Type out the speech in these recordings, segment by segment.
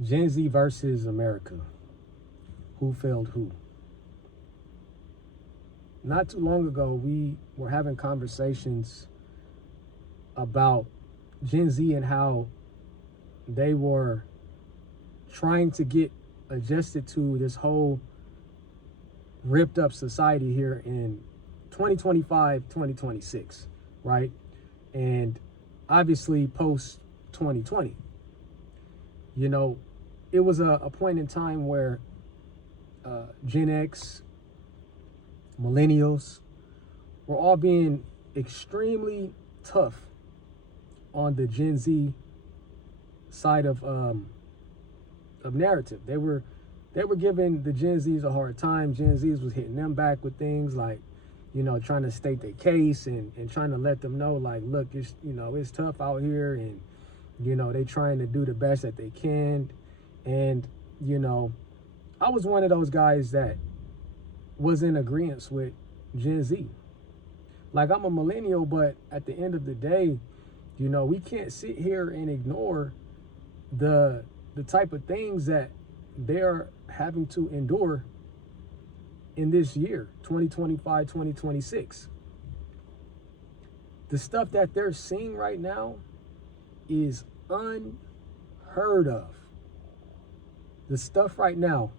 Gen Z versus America. Who failed who? Not too long ago, we were having conversations about Gen Z and how they were trying to get adjusted to this whole ripped up society here in 2025, 2026, right? And obviously post 2020. You know, it was a point in time where Gen X, millennials were all being extremely tough on the Gen Z side of narrative. They were giving the Gen Zs a hard time. Gen Zs was hitting them back with things like, you know, trying to state their case and trying to let them know, like, look, it's, you know, it's tough out here, and, you know, they trying to do the best that they can. And, you know, I was one of those guys that was in agreement with Gen Z. Like, I'm a millennial, but at the end of the day, you know, we can't sit here and ignore the type of things that they're having to endure in this year, 2025, 2026. The stuff that they're seeing right now is unheard of. The stuff right now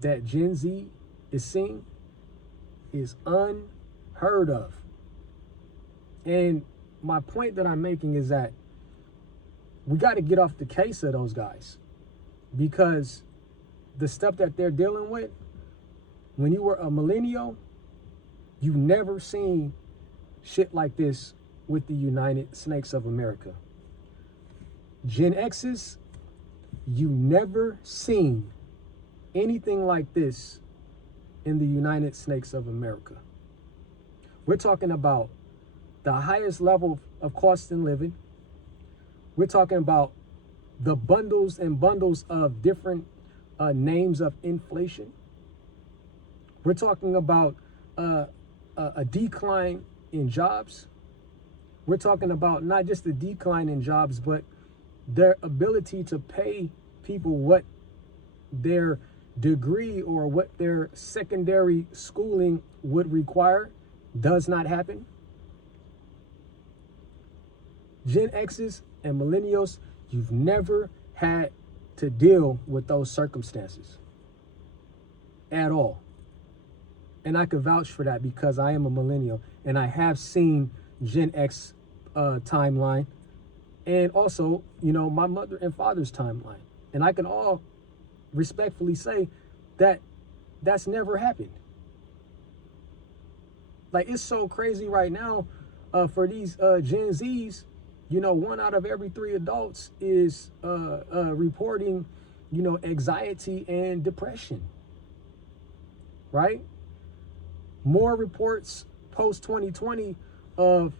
that Gen Z is seeing is unheard of. And my point that I'm making is that we got to get off the case of those guys, because the stuff that they're dealing with, when you were a millennial, you've never seen shit like this with the United Snakes of America. Gen X's, you never seen anything like this in the United Snakes of America. We're talking about the highest level of cost in living. We're talking about the bundles and bundles of different names of inflation. We're talking about a decline in jobs. We're talking about not just a decline in jobs, but their ability to pay people what their degree or what their secondary schooling would require does not happen. Gen X's and millennials, you've never had to deal with those circumstances at all. And I can vouch for that because I am a millennial and I have seen Gen X timeline, and also, you know, my mother and father's timeline. And I can all respectfully say that that's never happened. Like, it's so crazy right now for these Gen Zs. You know, 1 out of every 3 adults is reporting, you know, anxiety and depression, right? More reports post 2020 of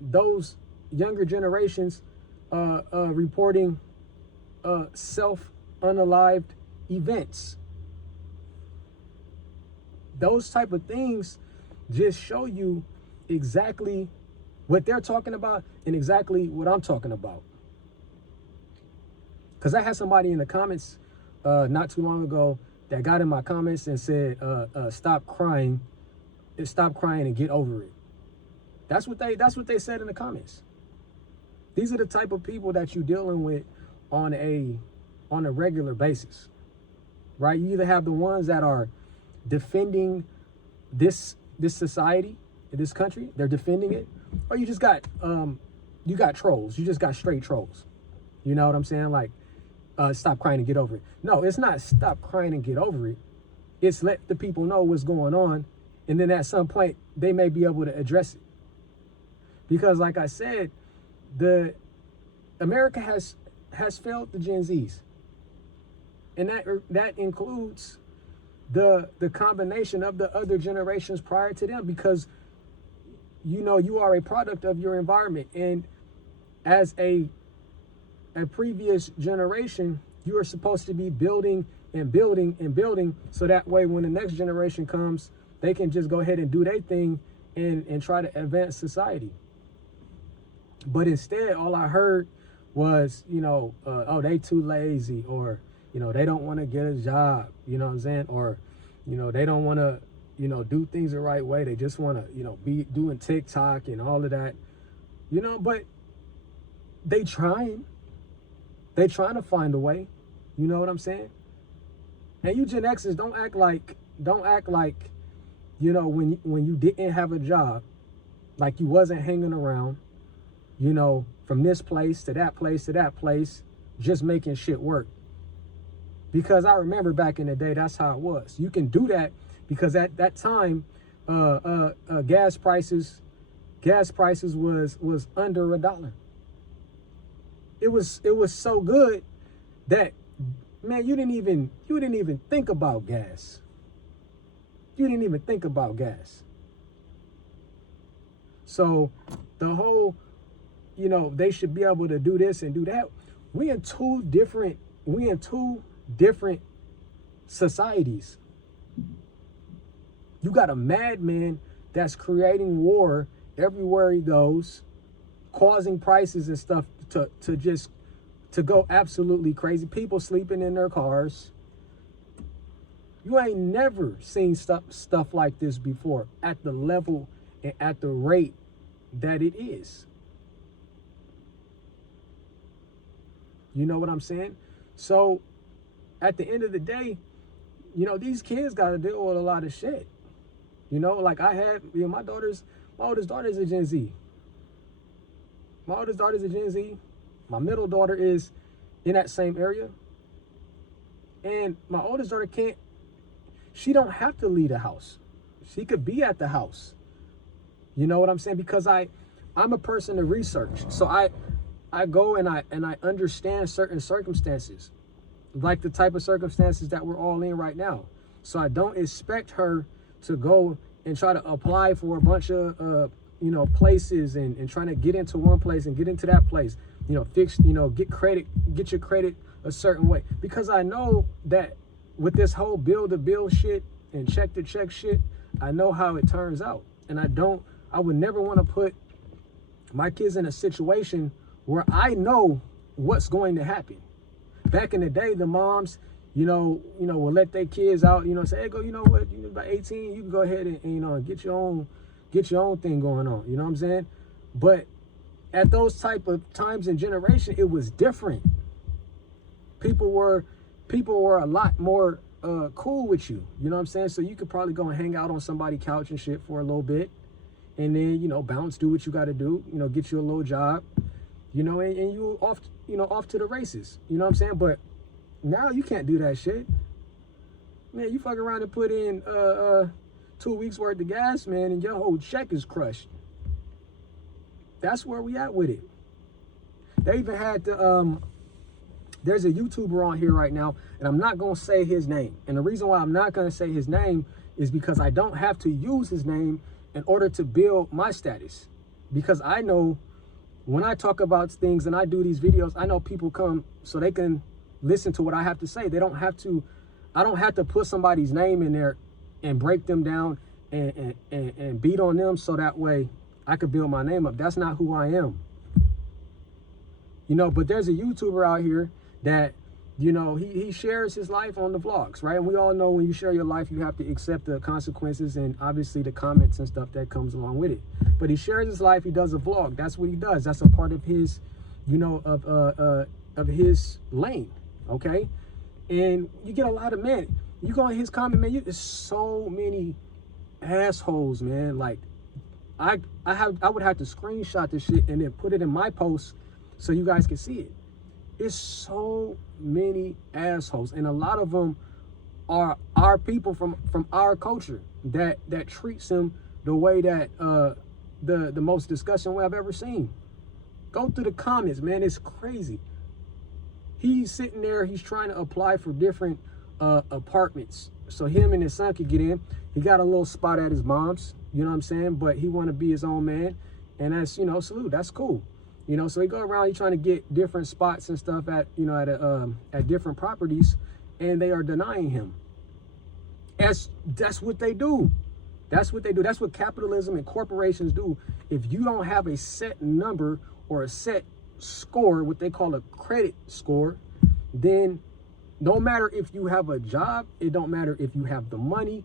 those younger generations reporting self-unalived events. Those type of things just show you exactly what they're talking about and exactly what I'm talking about. Because I had somebody in the comments not too long ago that got in my comments and said, stop crying and get over it. That's what they said in the comments. These are the type of people that you're dealing with on a regular basis, right? You either have the ones that are defending this society, this country, they're defending it, or you just got you got trolls. You just got straight trolls. You know what I'm saying? Like, stop crying and get over it. No, it's not stop crying and get over it. It's let the people know what's going on, and then at some point they may be able to address it. Because, like I said, America has failed the Gen Zs, and that includes the combination of the other generations prior to them, because, you know, you are a product of your environment, and as a previous generation, you are supposed to be building and building and building, so that way when the next generation comes, they can just go ahead and do their thing and try to advance society. But instead, all I heard was, oh, they too lazy, or, they don't want to get a job, you know what I'm saying? Or, they don't want to, do things the right way. They just want to, be doing TikTok and all of that, but they trying to find a way, you know what I'm saying? And you Gen Xers, don't act like, when you didn't have a job, like you wasn't hanging around, from this place to that place to that place, just making shit work. Because I remember back in the day, that's how it was. You can do that because at that time, gas prices was under $1. It was so good that, man, you didn't even think about gas. You didn't even think about gas. So the whole, they should be able to do this and do that. We in two different societies. You got a madman that's creating war everywhere he goes, causing prices and stuff to go absolutely crazy. People sleeping in their cars. You ain't never seen stuff like this before at the level and at the rate that it is. You know what I'm saying? So at the end of the day, these kids got to deal with a lot of shit. Like I had, my oldest daughter is a Gen Z. My middle daughter is in that same area. And my oldest daughter she don't have to leave the house. She could be at the house. You know what I'm saying? Because I'm a person of research. So I go and I understand certain circumstances, like the type of circumstances that we're all in right now. So I don't expect her to go and try to apply for a bunch of places and trying to get into one place and get into that place, get your credit a certain way. Because I know that with this whole bill to bill shit and check to check shit, I know how it turns out. And I would never want to put my kids in a situation where I know what's going to happen. Back in the day, the moms, will let their kids out, say, hey, go, what, about 18, you can go ahead and get your own thing going on. You know what I'm saying? But at those type of times and generation, it was different. People were a lot more cool with you. You know what I'm saying? So you could probably go and hang out on somebody's couch and shit for a little bit, and then bounce, do what you got to do. Get you a little job. And you off to the races. You know what I'm saying? But now you can't do that shit. Man, you fuck around and put in 2 weeks worth of gas, man, and your whole check is crushed. That's where we at with it. They even had there's a YouTuber on here right now, and I'm not gonna say his name. And the reason why I'm not gonna say his name is because I don't have to use his name in order to build my status. Because I know when I talk about things and I do these videos, I know people come so they can listen to what I have to say. I don't have to put somebody's name in there and break them down and beat on them so that way I could build my name up. That's not who I am. But there's a YouTuber out here that, he shares his life on the vlogs, right? And we all know when you share your life, you have to accept the consequences and obviously the comments and stuff that comes along with it. But he shares his life. He does a vlog. That's what he does. That's a part of his, of his lane. Okay. And you get a lot of, man, you go in his comment, man, there's so many assholes, man. Like I would have to screenshot this shit and then put it in my post so you guys can see it. It's so many assholes, and a lot of them are our people from our culture that treats them the way that the most disgusting way I've ever seen. Go through the comments, man. It's crazy. He's sitting there. He's trying to apply for different apartments so him and his son could get in. He got a little spot at his mom's. You know what I'm saying? But he want to be his own man, and that's salute. That's cool. So he go around, he's trying to get different spots and stuff at different properties, and they are denying him. That's what they do. That's what they do. That's what capitalism and corporations do. If you don't have a set number or a set score, what they call a credit score, then no matter if you have a job, it don't matter if you have the money,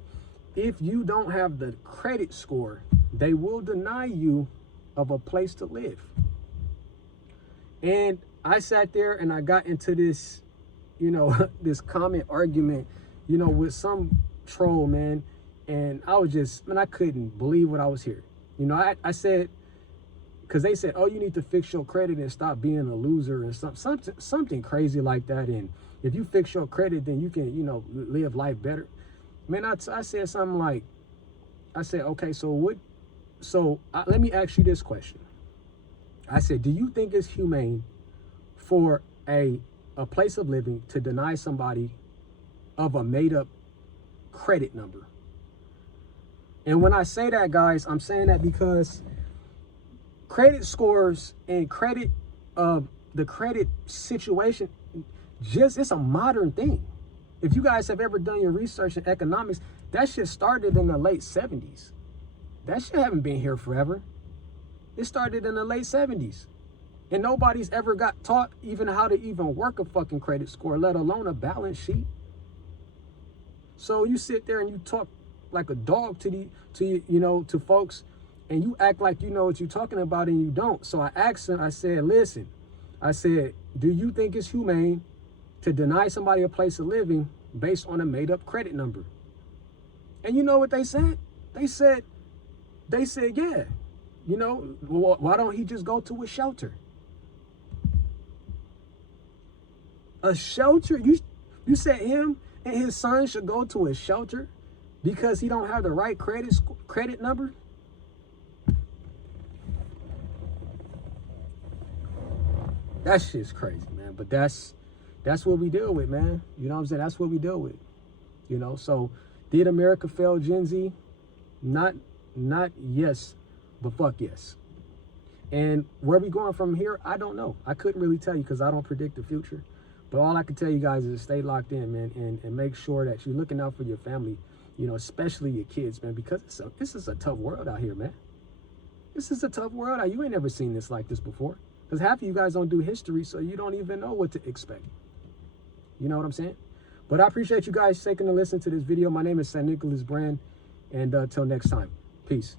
if you don't have the credit score, they will deny you of a place to live. And I sat there and I got into this, you know, this comment argument, you know, with some troll, man. And I was just, man, I couldn't believe what I was hearing. You know, I said, because they said, oh, you need to fix your credit and stop being a loser and something crazy like that. And if you fix your credit, then you can, you know, live life better. Man, I said something like, I said, okay, let me ask you this question. I said, do you think it's humane for a place of living to deny somebody of a made up credit number? And when I say that, guys, I'm saying that because credit scores and the credit situation, it's a modern thing. If you guys have ever done your research in economics, that shit started in the late 70s. That shit haven't been here forever. It started in the late 70s. And nobody's ever got taught even how to even work a fucking credit score, let alone a balance sheet. So you sit there and you talk like a dog to folks, and you act like you know what you're talking about and you don't. So I asked him, I said, listen, I said, do you think it's humane to deny somebody a place of living based on a made up credit number? And you know what they said? They said, yeah, you know, why don't he just go to a shelter? A shelter? You said him and his son should go to a shelter because he don't have the right credit number? That shit's crazy, man. But that's what we deal with, man. You know what I'm saying? That's what we deal with. You know, so did America fail Gen Z? Not yes, but fuck yes. And where we going from here, I don't know. I couldn't really tell you because I don't predict the future. But all I can tell you guys is stay locked in, man, and make sure that you're looking out for your family, you know, especially your kids, man, because this is a tough world out here, man. This is a tough world. You ain't never seen this like this before. Because half of you guys don't do history, so you don't even know what to expect. You know what I'm saying? But I appreciate you guys taking a listen to this video. My name is San Nicholas Brand, and until next time, peace.